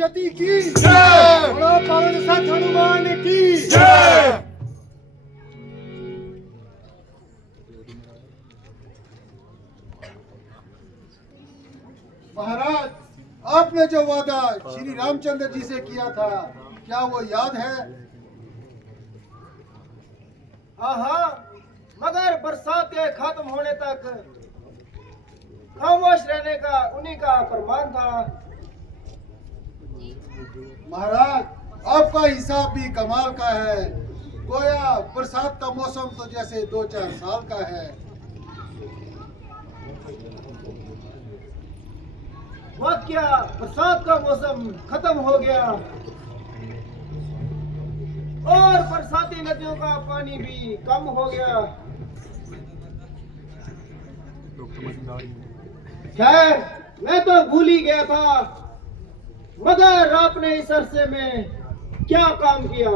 जति की जय, बोलो पवन सत हनुमान की जय। महाराज, आपने जो वादा श्री रामचंद्र जी से किया था, क्या वो याद है? हाँ, मगर बरसात के खत्म होने तक खामोश रहने का उन्हीं का फरमान था। महाराज, आपका हिसाब भी कमाल का है। गोया बरसात का मौसम तो जैसे 2-4 साल का है। वक्त क्या, बरसात का मौसम खत्म हो गया और बरसाती नदियों का पानी भी कम हो गया। खैर, मैं तो भूल ही गया था, मगर आपने इस अरसे में क्या काम किया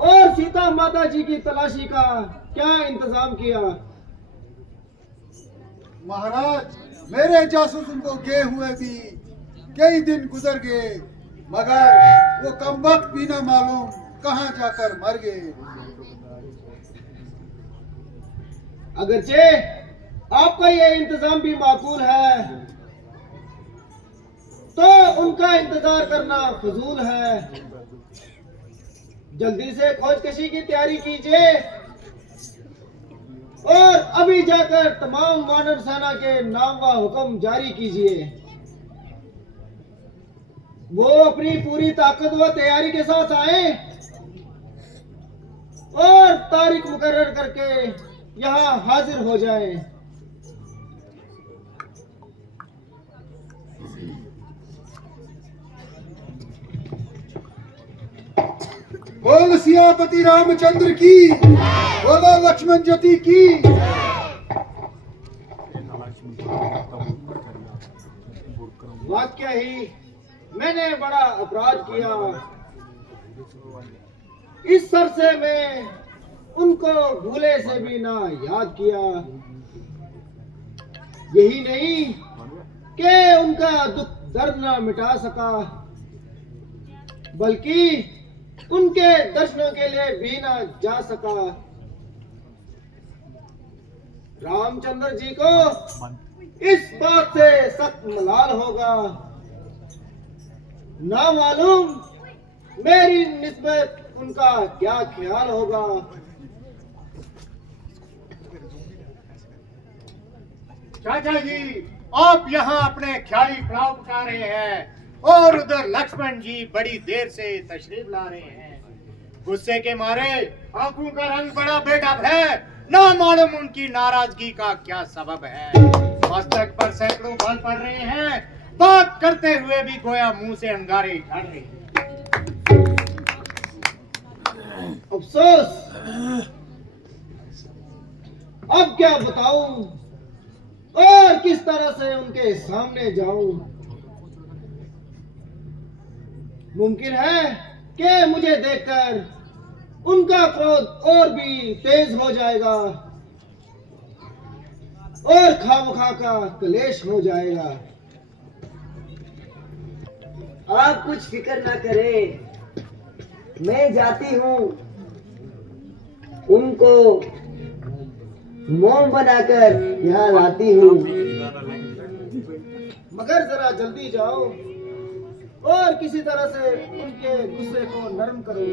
और सीता माता जी की तलाशी का क्या इंतजाम किया? महाराज, मेरे जासूस उनको गए हुए भी कई दिन गुजर गए, मगर वो कमबख्त भी ना मालूम कहाँ जाकर मर गए। अगरचे आपका ये इंतजाम भी माकूल है, तो उनका इंतजार करना फजूल है। जल्दी से खोजकशी की तैयारी कीजिए और अभी जाकर तमाम वानर सेना के नाम व हुक्म जारी कीजिए। वो अपनी पूरी ताकत व तैयारी के साथ आए और तारीख मुकर्रर करके यहाँ हाजिर हो जाए। बोल सियापति रामचंद्र की, बोलो लक्ष्मण जति की। वाकया ही मैंने बड़ा अपराध किया। इस अरसे में उनको भूले से भी ना याद किया। यही नहीं कि उनका दुख दर्द ना मिटा सका, बल्कि उनके दर्शनों के लिए भी ना जा सका। रामचंद्र जी को इस बात से सख्त मलाल होगा। ना मालूम मेरी निस्बत उनका क्या ख्याल होगा। चाचा जी, आप यहाँ अपने ख्याली पड़ाव पका रहे हैं और उधर लक्ष्मण जी बड़ी देर से तशरीफ ला रहे हैं। गुस्से के मारे आंखों का रंग बड़ा बेढब है। ना मालूम उनकी नाराजगी का क्या सबब है। मस्तक पर सैकड़ों बाल पड़ रहे हैं। बात करते हुए भी गोया मुंह से अंगारे झड़ रहे हैं। अफसोस, अब क्या बताऊं और किस तरह से उनके सामने जाऊं। मुमकिन है कि मुझे देखकर उनका क्रोध और भी तेज हो जाएगा और खामखा का क्लेश हो जाएगा। आप कुछ फिक्र ना करें, मैं जाती हूँ, उनको मोम बनाकर यहाँ लाती हूँ। मगर जरा जल्दी जाओ और किसी तरह से उनके गुस्से को नरम करो।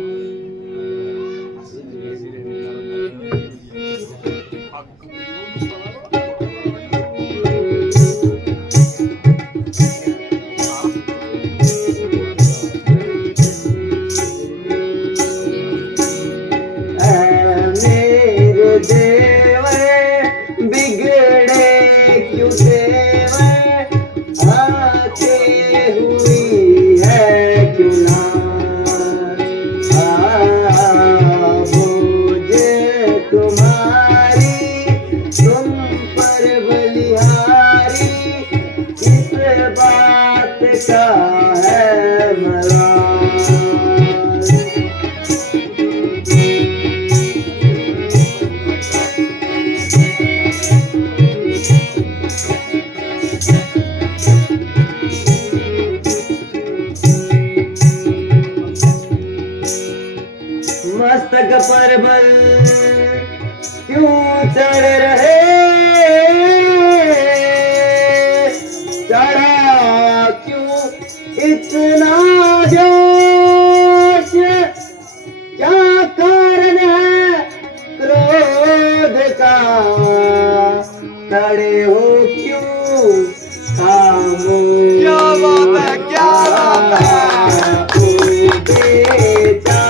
इतना जोश क्या कारण है क्रोध का, खड़े हो क्यों खामोश? क्या बात है, क्या बात है। बेचारों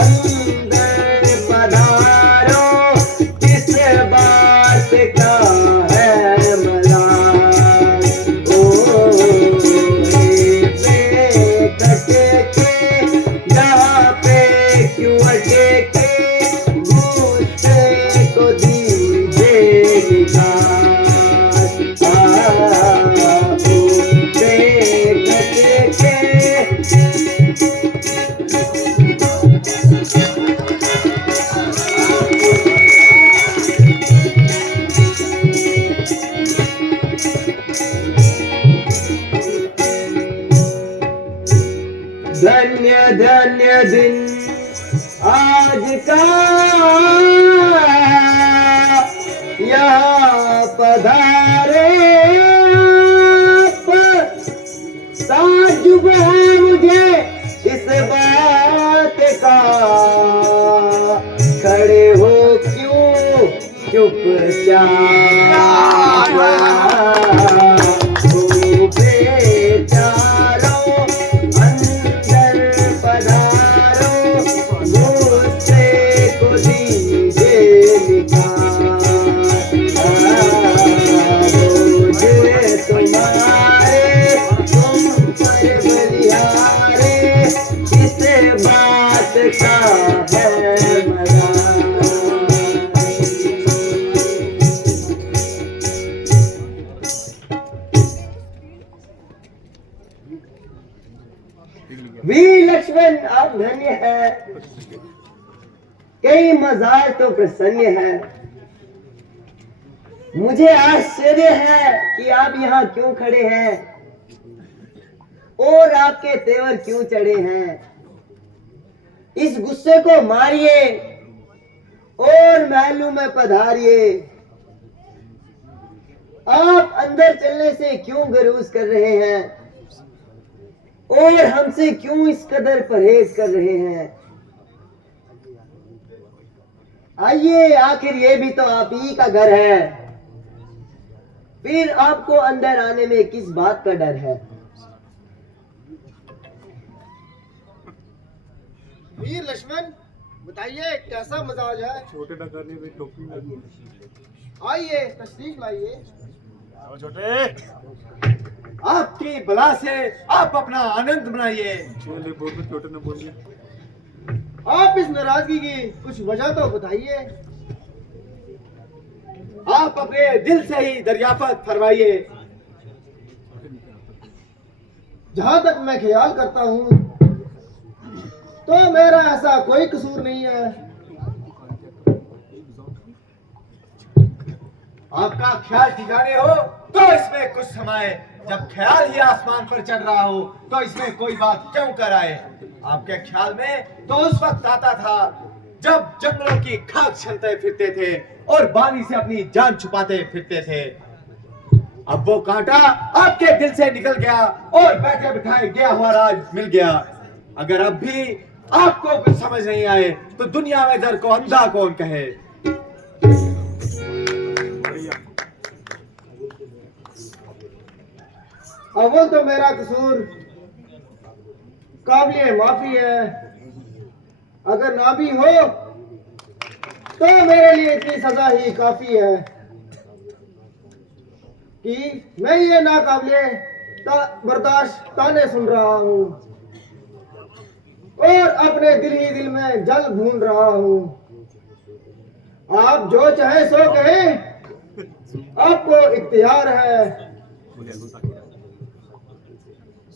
अंदर पधारो, किस बात का है मलाल? ओ पे कटे के जहाँ पे क्यों अटे के, गुस्से को दीजिए निकाल। पे कटे के धन्य धन्य दिन आज का, यहाँ पधारे आप। ताज्जुब है मुझे इस बात का, खड़े हो क्यों चुपचाप? बेचारों अंदर पधारो, गुस्से को दीजिए निकाल। मुझे तुम्हारे तुम पर बलिहारे, किस बात का है मलाल? वीर लक्ष्मण आप धन्य है, कई मजार तो प्रसन्न है। मुझे आश्चर्य है कि आप यहाँ क्यों खड़े हैं और आपके तेवर क्यों चढ़े हैं। इस गुस्से को मारिए और महलों में पधारिए। आप अंदर चलने से क्यों गरूज कर रहे हैं और हमसे क्यों इस कदर परहेज कर रहे हैं? आइए, आखिर ये भी तो आप ही का घर है, फिर आपको अंदर आने में किस बात का डर है? वीर लक्ष्मण बताइए कैसा मजाज है? छोटे डकरने में टोपी लगी। आइए तशरीफ लाइए। छोटे, आपकी बला से आप अपना आनंद मनाइए। छोटे बोल तो छोटे न बोलिए। आप इस नाराजगी की कुछ वजह तो बताइए। आप अपने दिल से ही दरियाफत फरमाइए। जहां तक मैं ख्याल करता हूं तो मेरा ऐसा कोई कसूर नहीं है। आपका ख्याल ठिकाने हो तो इसमें कुछ समाए, जब ख्याल ही आसमान पर चढ़ रहा हो तो इसमें कोई बात क्यों कर आए? आपके ख्याल में तो उस वक्त आता था जब जंगलों की खाक छलते फिरते थे और बानी से अपनी जान छुपाते फिरते थे। अब वो कांटा आपके दिल से निकल गया और बैठे बिठाए गया हुआ राज मिल गया। अगर अब भी आपको कुछ समझ नहीं आए तो दुनिया में दर को अंधा कौन कहे। अव्वल तो मेरा कसूर काबिले माफी है, अगर ना भी हो तो मेरे लिए इतनी सजा ही काफी है कि मैं ये नाकाबिले बर्दाश्त ताने सुन रहा हूँ और अपने दिल ही दिल में जल भून रहा हूँ। आप जो चाहे सो कहें, आपको इख्तियार है।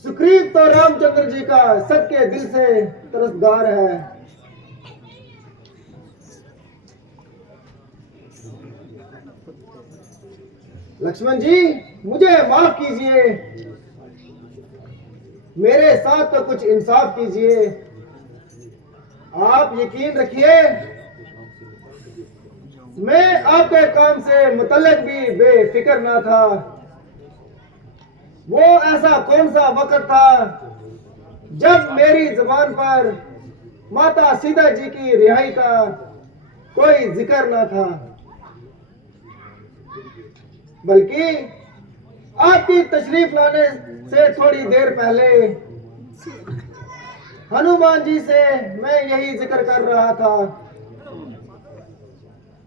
सुग्रीव तो रामचंद्र जी का सबके दिल से तरसगार है। लक्ष्मण जी मुझे माफ कीजिए, मेरे साथ तो कुछ इंसाफ कीजिए। आप यकीन रखिए मैं आपके काम से मुतल्लिक भी बेफिक्र ना था। वो ऐसा कौन सा वक्त था जब मेरी जुबान पर माता सीता जी की रिहाई का कोई जिक्र ना था, बल्कि आपकी तशरीफ लाने से थोड़ी देर पहले हनुमान जी से मैं यही जिक्र कर रहा था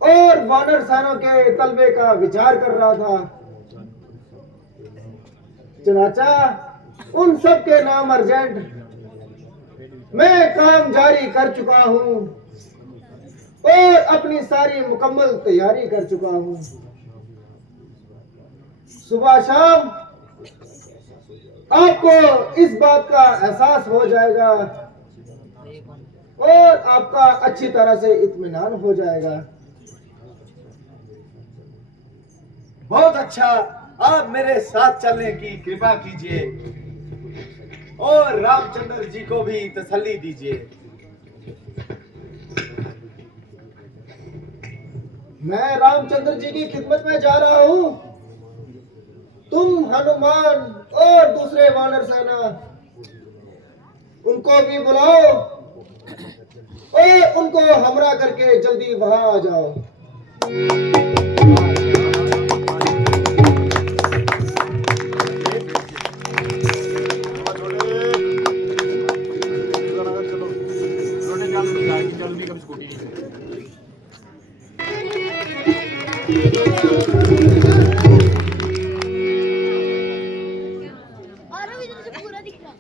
और वानर सेना के तलबे का विचार कर रहा था। चनाचा, उन सब के नाम अर्जेंट मैं काम जारी कर चुका हूं और अपनी सारी मुकम्मल तैयारी कर चुका हूं। सुबह शाम आपको इस बात का एहसास हो जाएगा और आपका अच्छी तरह से इत्मीनान हो जाएगा। बहुत अच्छा, आप मेरे साथ चलने की कृपा कीजिए और रामचंद्र जी को भी तसल्ली दीजिए। मैं रामचंद्र जी की खिदमत में जा रहा हूं। तुम हनुमान और दूसरे वानर सेना उनको भी बुलाओ और उनको हमरा करके जल्दी वहां आ जाओ। और इधर से पूरा दिख रहा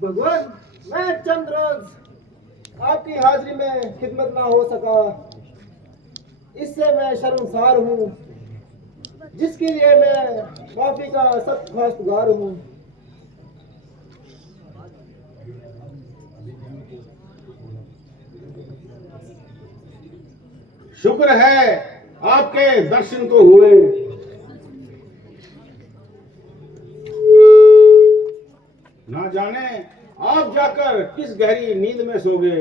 भगवान, मैं चंद रोज आपकी हाजिरी में खिदमत ना हो सका, इससे मैं शर्मसार हूँ, जिसके लिए मैं माफी का सख्त खास्तगार हूँ। शुक्र है आपके दर्शन को हुए। ना जाने आप जाकर किस गहरी नींद में सो गए।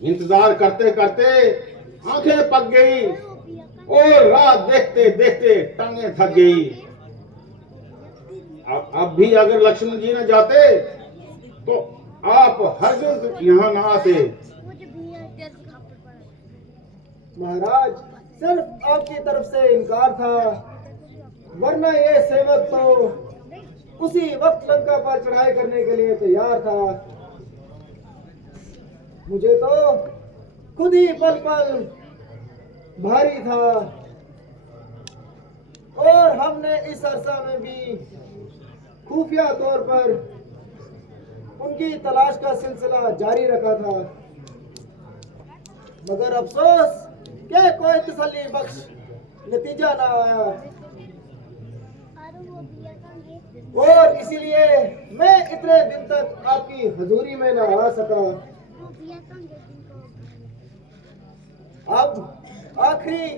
इंतजार करते करते आंखें पक गई और रात देखते देखते टांगें थक गई। अब भी अगर लक्ष्मण जी न जाते तो आप हरगिज़ यहाँ न आते। महाराज, सिर्फ आपकी तरफ से इनकार था, वरना ये सेवक तो उसी वक्त लंका पर चढ़ाई करने के लिए तैयार था। मुझे तो खुद ही पल पल भारी था और हमने इस अरसा में भी खुफिया तौर पर उनकी तलाश का सिलसिला जारी रखा था, मगर अफसोस कि कोई तसल्ली बख्श नतीजा ना आया और इसीलिए मैं इतने दिन तक आपकी हजूरी में न आ सका। अब आखिरी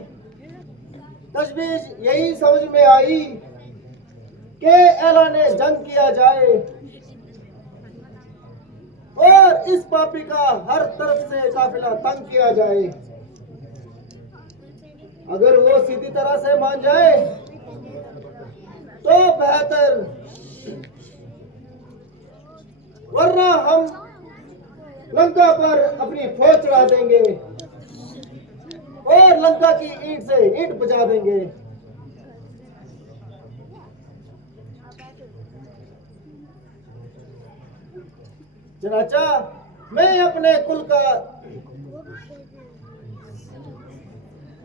तजवीज यही समझ में आई कि ऐलाने जंग किया जाए और इस पापी का हर तरफ से काफिला तंग किया जाए। अगर वो सीधी तरह से मान जाए तो बेहतर, वरना हम लंका पर अपनी फौज चढ़ा देंगे और लंका की ईंट से ईंट बजा देंगे। चनाचा, मैं अपने कुल का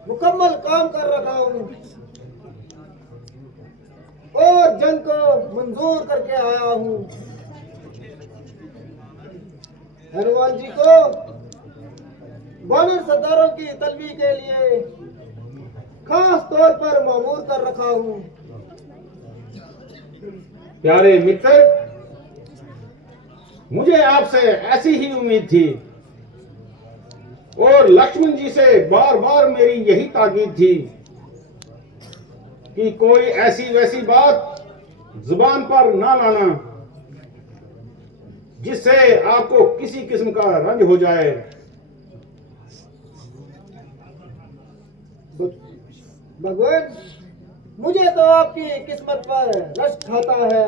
मुकम्मल काम कर रहा हूँ और जंग को मंजूर करके आया हूँ। हनुमान जी को वानर सरदारों की तलबी के लिए खास तौर पर मामूर कर रखा हूँ। प्यारे मित्र, मुझे आपसे ऐसी ही उम्मीद थी और लक्ष्मण जी से बार बार मेरी यही ताकीद थी कि कोई ऐसी वैसी बात जुबान पर ना लाना जिससे आपको किसी किस्म का रंज हो जाए। भगवान, मुझे तो आपकी किस्मत पर रश्क खाता है,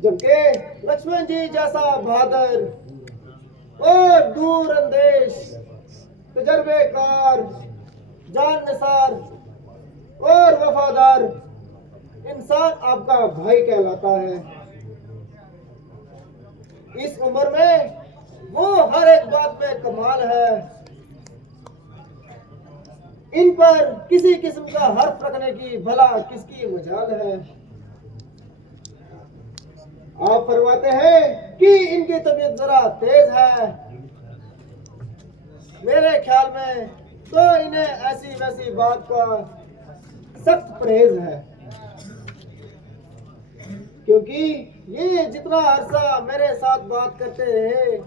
जबकि लक्ष्मण जी जैसा बहादुर और दूर अंदेश, तजर्बेकार, जाननिसार और वफादार इंसान आपका भाई कहलाता है। इस उम्र में वो हर एक बात में कमाल है। इन पर किसी किस्म का हर्फ रखने की भला किसकी मजाल है। आप फरमाते हैं कि इनकी तबीयत जरा तेज है। मेरे ख्याल में तो इन्हें ऐसी वैसी बात का सख्त परहेज है, क्योंकि ये जितना अरसा मेरे साथ बात करते रहे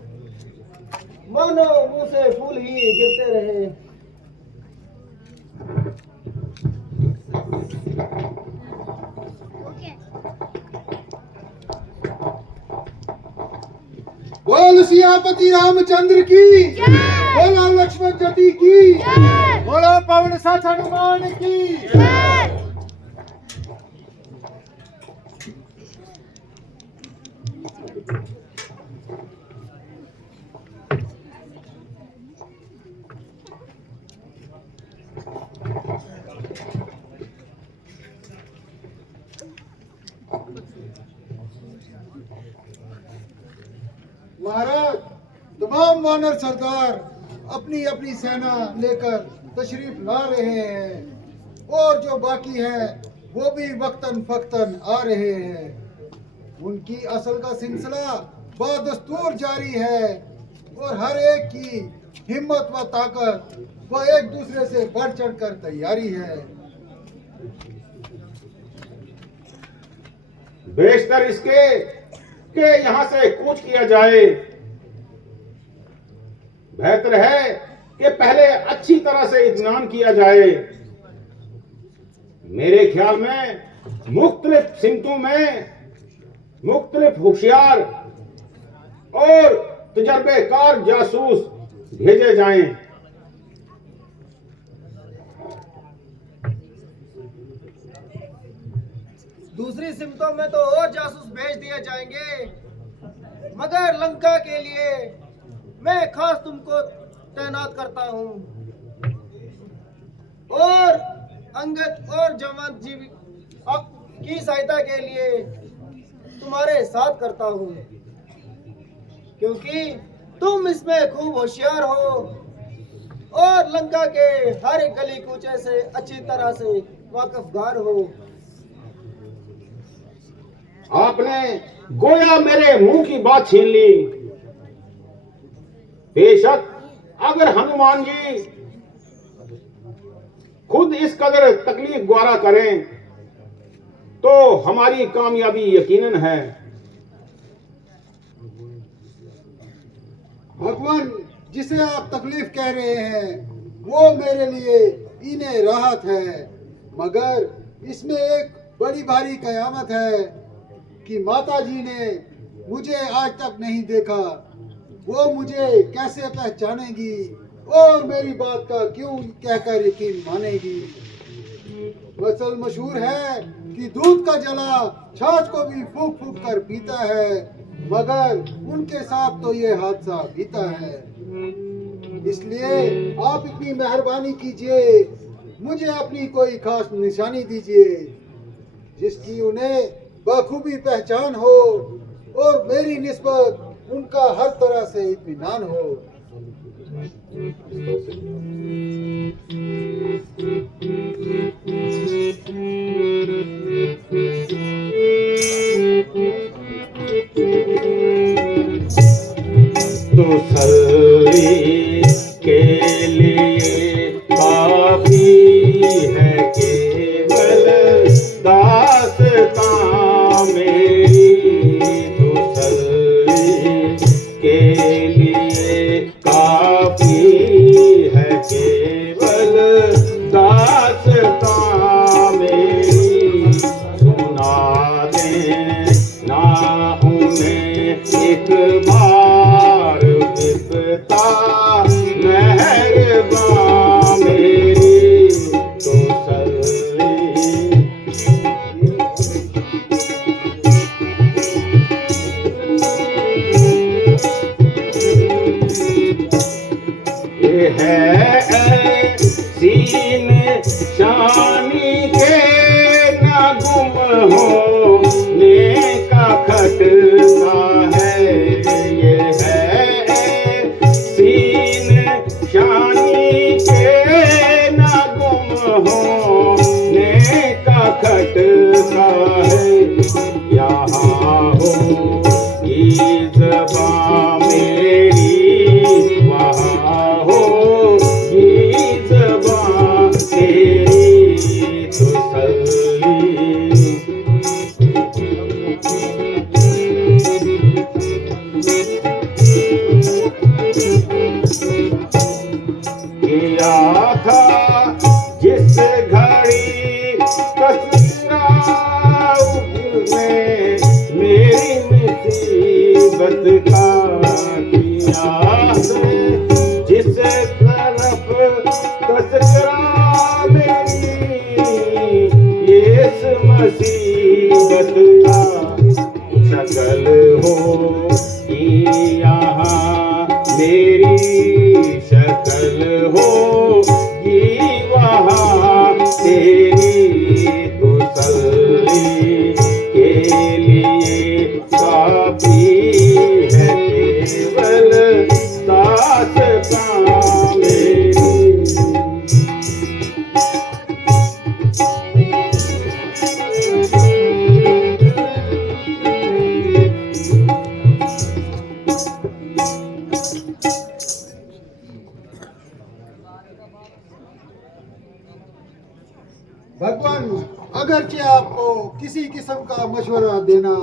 मानो मुंह से फूल ही गिरते रहे। बोल सियापति रामचंद्र की, बोला लक्ष्मण जति की, बोलो पवन सत हनुमान की। महाराज, तमाम वानर सरदार अपनी अपनी सेना लेकर तशरीफ ला रहे हैं और जो बाकी है वो भी वक्तन फक्तन आ रहे हैं। उनकी असल का सिलसिला बदस्तूर जारी है और हर एक की हिम्मत व ताकत वो एक दूसरे से बढ़ चढ़ कर तैयारी है। बेशतर इसके कि यहाँ से कूच किया जाए। बेहतर है कि पहले अच्छी तरह से इत्मीनान किया जाए। मेरे ख्याल में मुख्तलिफ सिमतों में मुख्तलिफ होशियार और तजर्बेकार जासूस भेजे जाएं। दूसरी सिमतों में तो और जासूस भेज दिए जाएंगे, मगर लंका के लिए मैं खास तुमको तैनात करता हूँ और अंगद और जवान जी की सहायता के लिए तुम्हारे साथ करता हूँ, क्योंकि तुम इसमें खूब होशियार हो और लंका के हर एक गली कूचे से अच्छी तरह से वाकिफगार हो। आपने गोया मेरे मुंह की बात छीन ली। बेशक अगर हनुमान जी खुद इस कदर तकलीफ ग्वारा करें तो हमारी कामयाबी यकीनन है। भगवान जिसे आप तकलीफ कह रहे हैं वो मेरे लिए इन्हें राहत है, मगर इसमें एक बड़ी भारी कयामत है कि माता जी ने मुझे आज तक नहीं देखा। वो मुझे कैसे पहचानेगी और मेरी बात का क्यों कहकर यकीन मानेगी। मसल मशहूर है कि दूध का जला छाछ को भी फूंक फूंक कर पीता है, मगर उनके साथ तो ये हादसा बीता है। इसलिए आप इतनी मेहरबानी कीजिए, मुझे अपनी कोई खास निशानी दीजिए जिसकी उन्हें बखूबी पहचान हो और मेरी निस्बत उनका हर तरह से इत्मीनान हो। तसल्ली के लिए काफी है केवल दास्तां मेरी, तसल्ली के लिए काफी है केवल दास्तां मेरी। सुना देना उन्हें एक बार बिपता मेहरबान मेरी, तसल्ली। ये है सीन शानी के न गुम होने का खटका है, ये है सीन शानी के न गुम होने का खटका है। यहाँ हो ज़बां मेरी, वहाँ हो ज़बां तेरी, तसल्ली। किया था जिस घड़ी कसना उसने मेरी मुसीबत का, किया है जिस तरफ तस्करा मेरी इस मुसीबत का। शकल हो यहाँ मेरी, शकल हो वहाँ तेरी, तसल्ली के लिए काफी है केवल दास्तां मेरी। भगवान अगरचे आपको किसी किस्म का मशवरा देना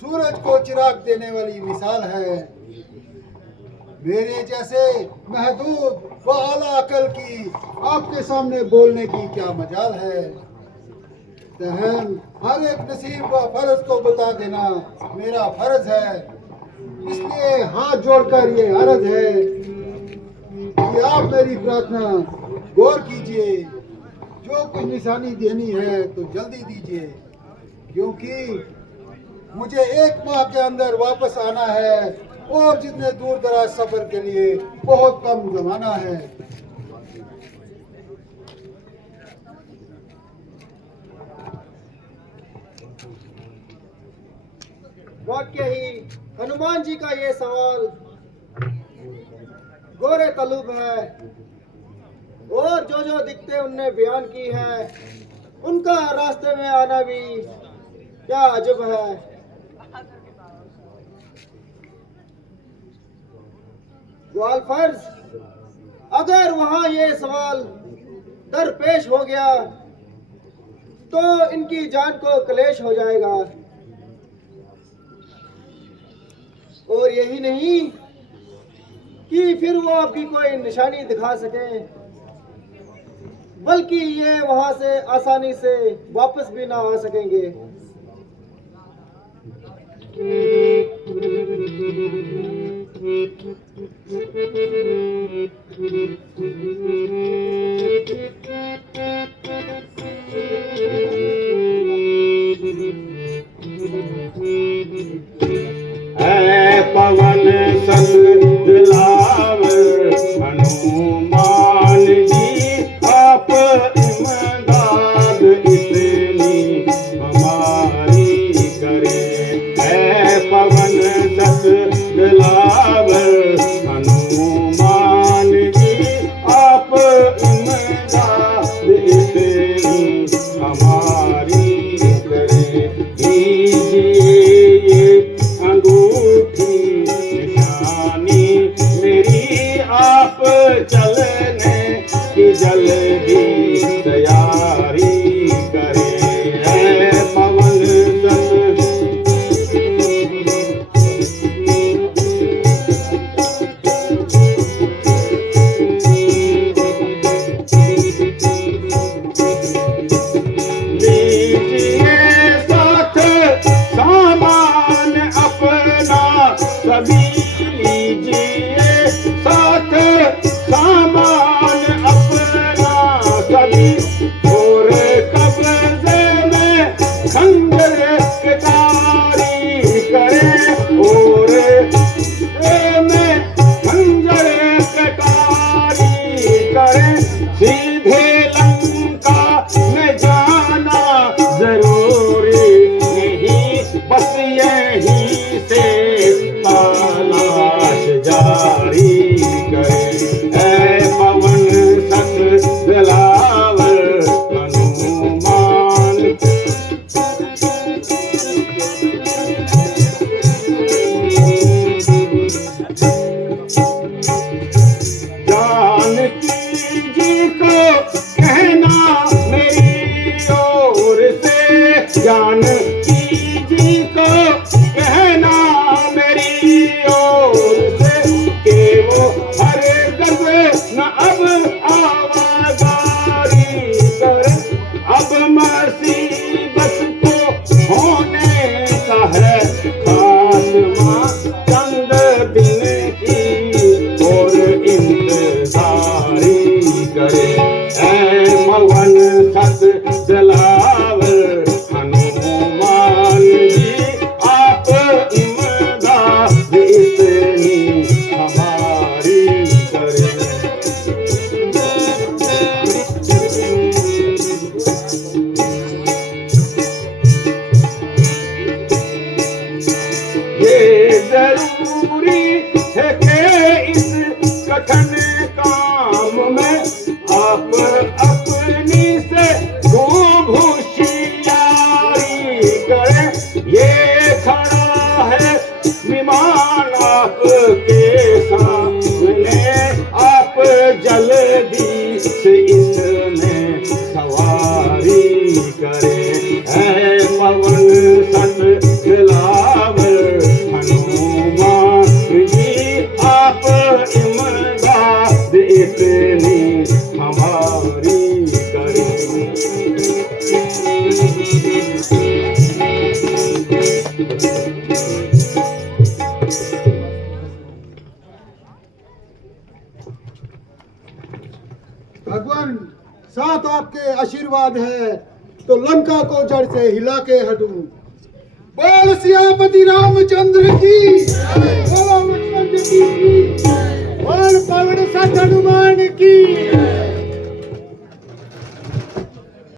सूरज को चिराग देने वाली मिसाल है, मेरे जैसे महदूद व आला अकल की आपके सामने बोलने की क्या मजाल है। तहम हर एक नसीब व फर्ज को बता देना मेरा फर्ज है, इसलिए हाथ जोड़कर ये अर्ज है कि आप मेरी प्रार्थना गौर कीजिए। जो कुछ निशानी देनी है तो जल्दी दीजिए, क्योंकि मुझे 1 माह के अंदर वापस आना है और जितने दूर दराज सफर के लिए बहुत कम जमाना है। वाकई ही हनुमान जी का ये सवाल गोरे तलुब है, और जो दिक्कतें उनने बयान की है उनका रास्ते में आना भी क्या अजब है। ग्वालफर्ज अगर वहां ये सवाल दरपेश हो गया तो इनकी जान को क्लेश हो जाएगा, और यही नहीं कि फिर वो आपकी कोई निशानी दिखा सके, बल्कि ये वहां से आसानी से वापस भी ना आ सकेंगे। पवन संग दिलावर हनुमान जी, आप इमदाद इतनी हमारी करें। है पवन संग दिलावर जानकी जी को कहना मेरी ओर से, जानकी जी को कहना मेरी ओर से कि वो हरगिज़ न अब आवाज़ारी करे। अब मुसीबत को होने का है खात्मा, चंद दिन की और इंतजारी करे। ऐ मवन सत जलावर हनुमान जी, आप इमदाद इतनी हमारी करे। ये जरूरी है कि इस कठिन काम में आप अपनी से खूब होशियारी करें। ये खड़ा है विमान आपके सामने, आप जल्दी से इसमें सवारी करें। है पवन सत दिलावर हनुमान जी, आप इमदाद इतनी हमारी करें। भगवान साथ आपके आशीर्वाद है तो लंका को जड़ से हिला के हटूं। बोल सियापति रामचंद्र की।